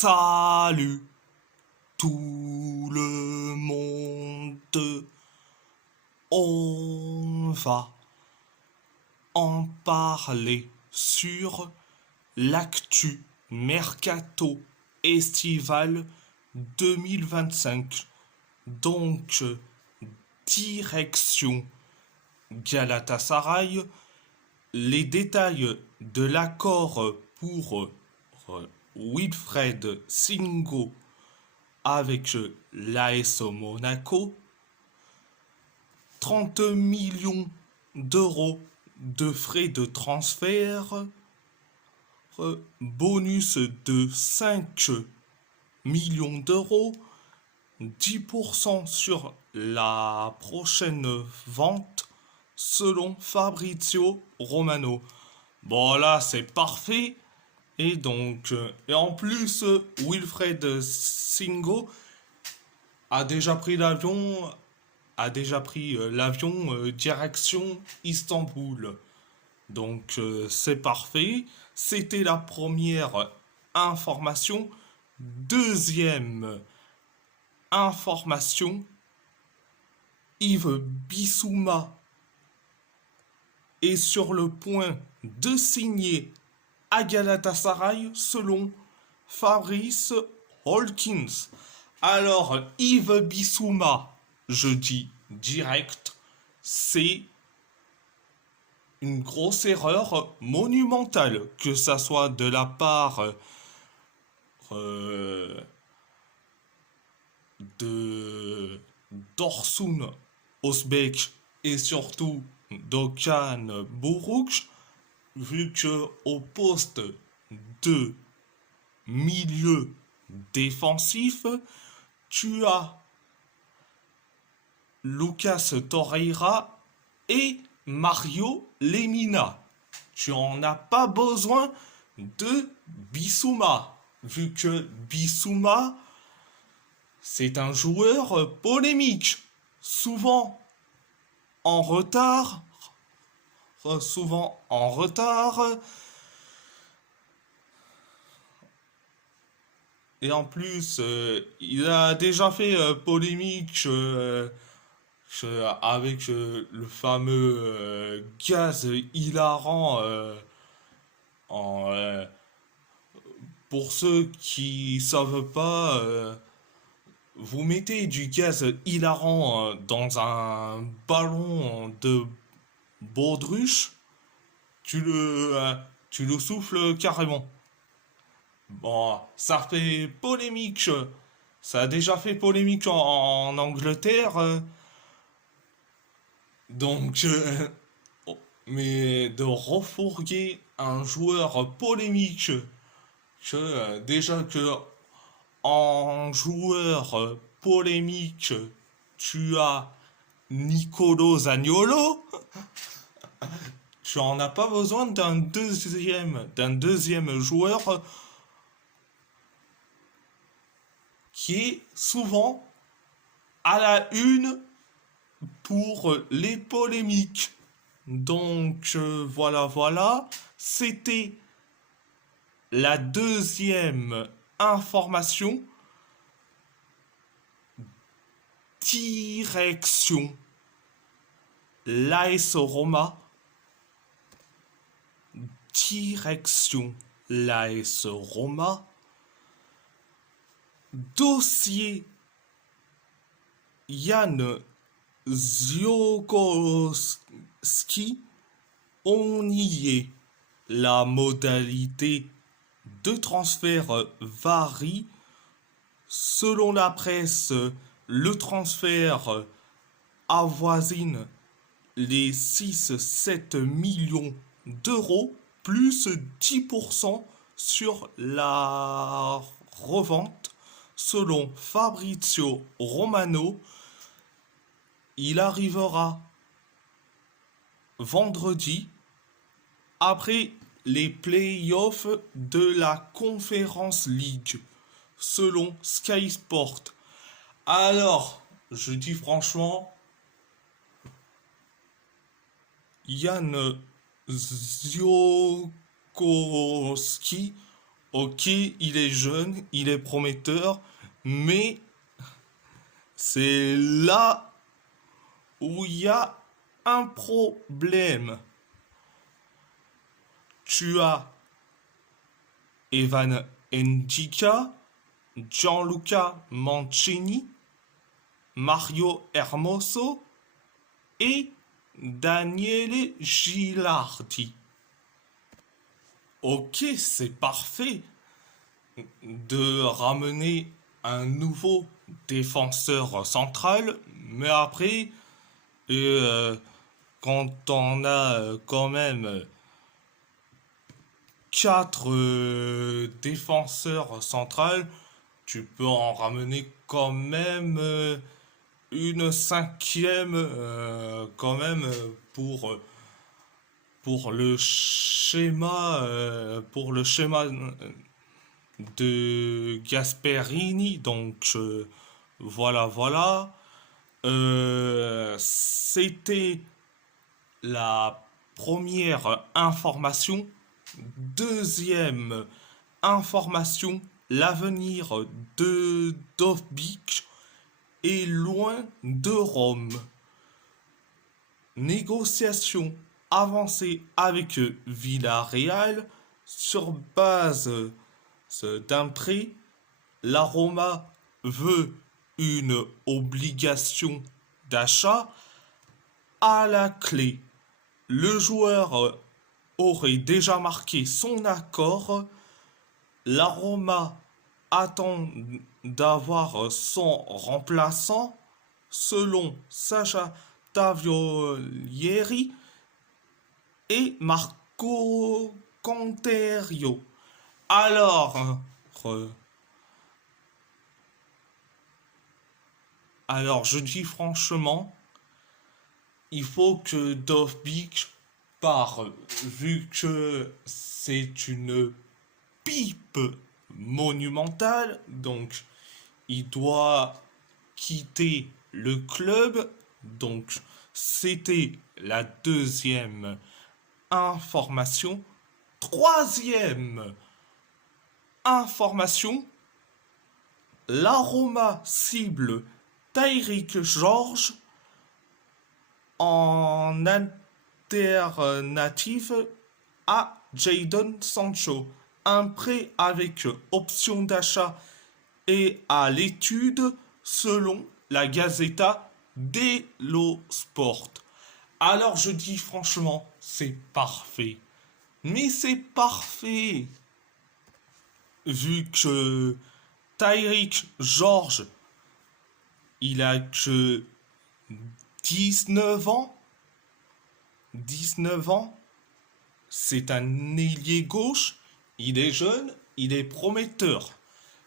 Salut tout le monde, on va en parler sur l'actu mercato estival 2025. Donc, direction Galatasaray, les détails de l'accord pour Wilfred Singo avec l'AS Monaco, 30 millions d'euros de frais de transfert, bonus de 5 millions d'euros, 10% sur la prochaine vente selon Fabrizio Romano. Bon là c'est parfait. Et donc, et en plus, Wilfred Singo a déjà pris l'avion, direction Istanbul. Donc c'est parfait. C'était la première information. Deuxième information, Yves Bissouma est sur le point de signer à Galatasaray selon Fabrice Hawkins. Alors Yves Bissouma, je dis direct, c'est une grosse erreur monumentale, que ça soit de la part de Dorsun Özbek et surtout d'Okan Buruk, vu que au poste de milieu défensif, tu as Lucas Torreira et Mario Lemina. Tu en as pas besoin de Bissouma, vu que Bissouma, c'est un joueur polémique, souvent en retard, et en plus, il a déjà fait polémique avec le fameux gaz hilarant en, pour ceux qui savent pas, vous mettez du gaz hilarant dans un ballon de baudruche, tu le souffles carrément. Bon, ça fait polémique. Ça a déjà fait polémique en Angleterre. Donc, mais de refourguer un joueur polémique, déjà que en joueur polémique, tu as Nicolo Zaniolo, tu en as pas besoin d'un deuxième joueur qui est souvent à la une pour les polémiques. Donc voilà, c'était la deuxième information. Direction l'AS Roma. Direction l'AS Roma. Dossier Jan Ziokowski, on y est. La modalité de transfert varie. Selon la presse, le transfert avoisine les 6-7 millions d'euros, plus 10% sur la revente. Selon Fabrizio Romano, il arrivera vendredi après les playoffs de la Conference League, selon Sky Sport. Alors, je dis franchement, Jan Ziokowski, Ok, il est jeune, il est prometteur, mais c'est là où il y a un problème. Tu as Evan Ndika, Gianluca Mancini, Mario Hermoso et Daniele Gilardi. Ok, c'est parfait de ramener un nouveau défenseur central, mais après, euh, quand on a quand même quatre défenseurs centrales, tu peux en ramener quand même une cinquième quand même pour le schéma de Gasperini. Donc voilà, voilà. C'était la première information. Deuxième information, l'avenir de Dovbik est loin de Rome. Négociation avancée avec Villarreal sur base d'un prêt. La Roma veut une obligation d'achat à la clé. Le joueur aurait déjà marqué son accord. La Roma attend d'avoir son remplaçant selon Sacha Taglieri et Marco Conterio. Alors, euh, alors je dis franchement, il faut que Dovbik part, vu que c'est une pipe monumentale, donc il doit quitter le club. Donc c'était la deuxième information. Troisième information, la Roma cible Tyrick George en alternative à Jadon Sancho. Un prêt avec option d'achat est à l'étude selon la Gazzetta dello Sport. Alors je dis franchement, c'est parfait. Mais c'est parfait. Vu que Tyrick George, il a que 19 ans. 19 ans. C'est un ailier gauche. Il est jeune, il est prometteur.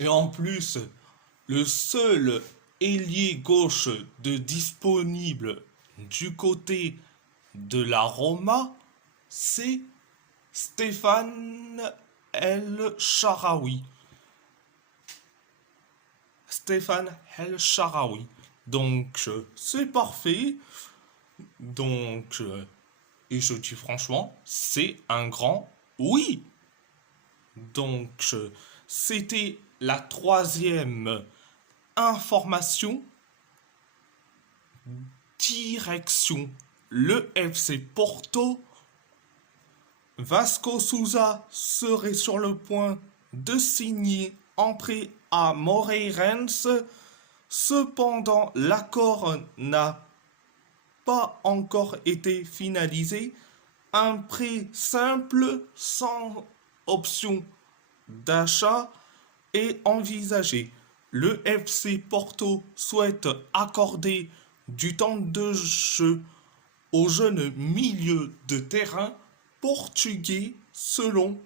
Et en plus, le seul ailier gauche de disponible du côté de la Roma, c'est Stéphane El Sharawi. Stéphane El Sharawi. Donc, c'est parfait. Donc, et je dis franchement, c'est un grand oui. Donc, c'était la troisième information. Direction le FC Porto. Vasco Souza serait sur le point de signer en prêt à Moreirense. Cependant, l'accord n'a pas encore été finalisé. Un prêt simple sans option d'achat est envisagé. Le FC Porto souhaite accorder du temps de jeu au jeune milieu de terrain portugais selon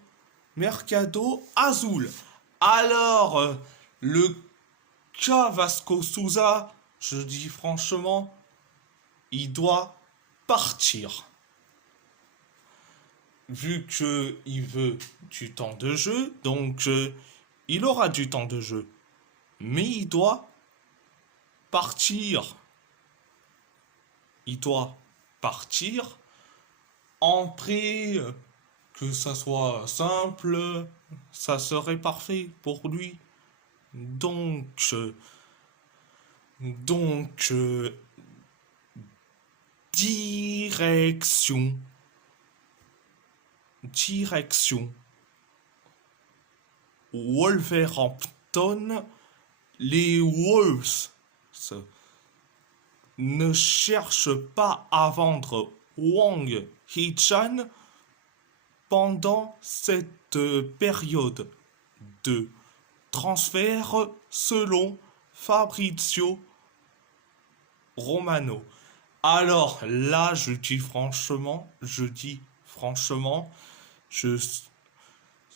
Mercado Azul. Alors, le cas Vasco Souza, je dis franchement, il doit partir. Vu qu'il veut du temps de jeu, donc il aura du temps de jeu. Mais il doit partir. Il doit partir en prêt, que ça soit simple Ça serait parfait pour lui. Donc, donc, direction, direction, Wolverhampton, les Wolves ne cherchent pas à vendre Wang Hee-chan pendant cette période de transfert selon Fabrizio Romano. Alors là, je dis franchement, je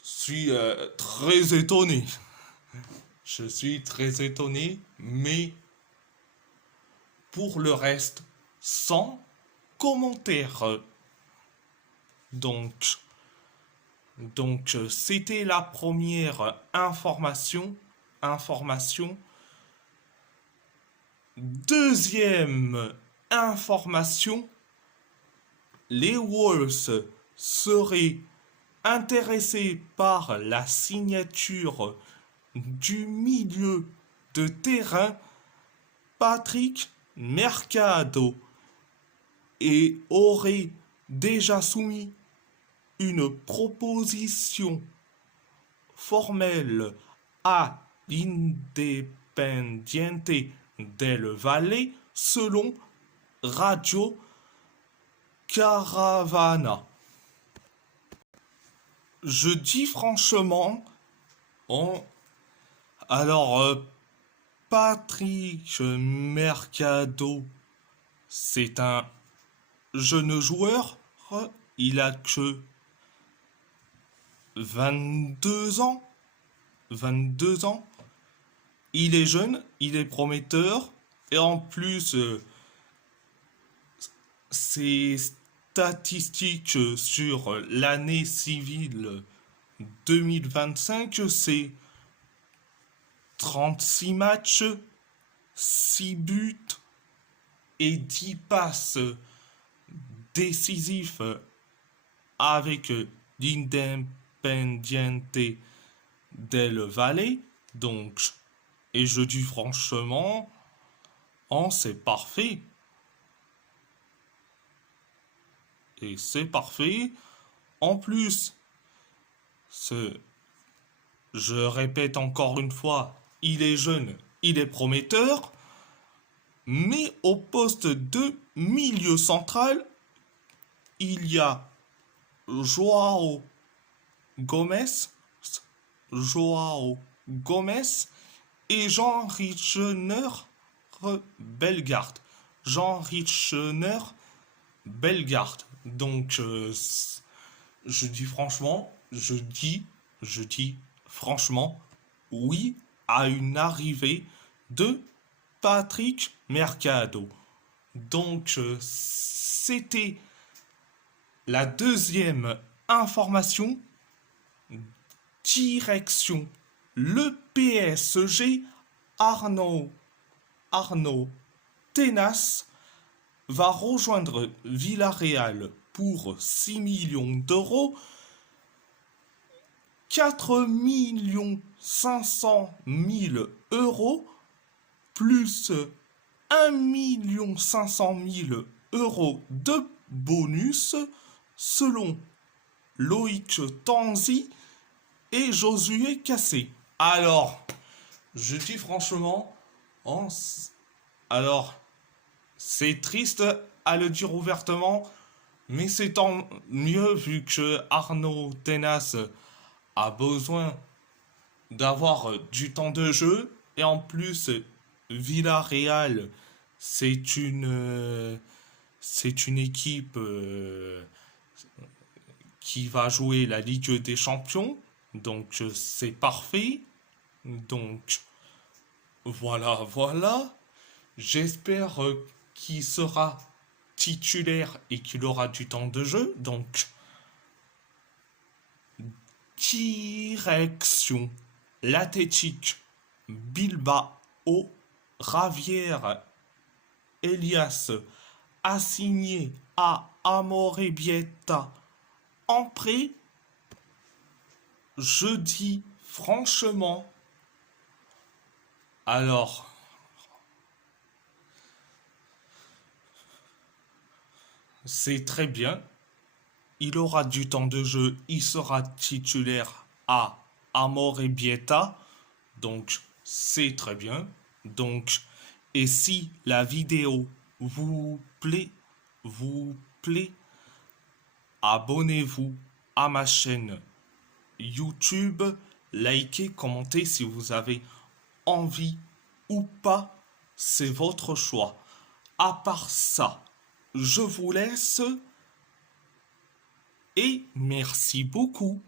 suis très étonné. Je suis très étonné, mais pour le reste, sans commentaire. Donc, c'était la première information. Deuxième information, les Wolves seraient intéressés par la signature du milieu de terrain Patrick Mercado et auraient déjà soumis une proposition formelle à l'Independiente del Valle selon Radio Caravana. Je dis franchement, on... alors Patrick Mercado, c'est un jeune joueur, il a que 22 ans. 22 ans. Il est jeune, il est prometteur. Et en plus, ses statistiques sur l'année civile 2025, c'est 36 matchs, 6 buts et 10 passes décisifs avec l'Independiente del Valle. Donc, et je dis franchement, c'est parfait. Et c'est parfait. En plus, je répète encore une fois, il est jeune, il est prometteur, mais au poste de milieu central, il y a Joao Gomez, Joao Gomez et Jean Richner Bellegarde. Jean Richner Bellegarde. Donc, je dis franchement, oui à une arrivée de Patrick Mercado. Donc, c'était la deuxième information. Direction le PSG. Arnaud Tenas va rejoindre Villarreal pour 6 millions d'euros. 4 500 000 euros plus 1 500 000 euros de bonus selon Loïc Tanzi et Josué Cassé. Alors, je dis franchement, alors, c'est triste à le dire ouvertement, mais c'est tant mieux vu que Arnaud Tenas a besoin d'avoir du temps de jeu et en plus Villarreal c'est une équipe qui va jouer la Ligue des Champions, donc c'est parfait. Donc voilà. J'espère qu'il sera titulaire et qu'il aura du temps de jeu. Donc direction l'Athletic Bilbao. Javier Elias a signé à Amorebieta en prêt je dis franchement, alors, c'est très bien. Il aura du temps de jeu, il sera titulaire à Amorebieta, donc c'est très bien. Donc, et si la vidéo vous plaît, abonnez-vous à ma chaîne YouTube, likez, commentez si vous avez envie ou pas, c'est votre choix. À part ça, je vous laisse et merci beaucoup.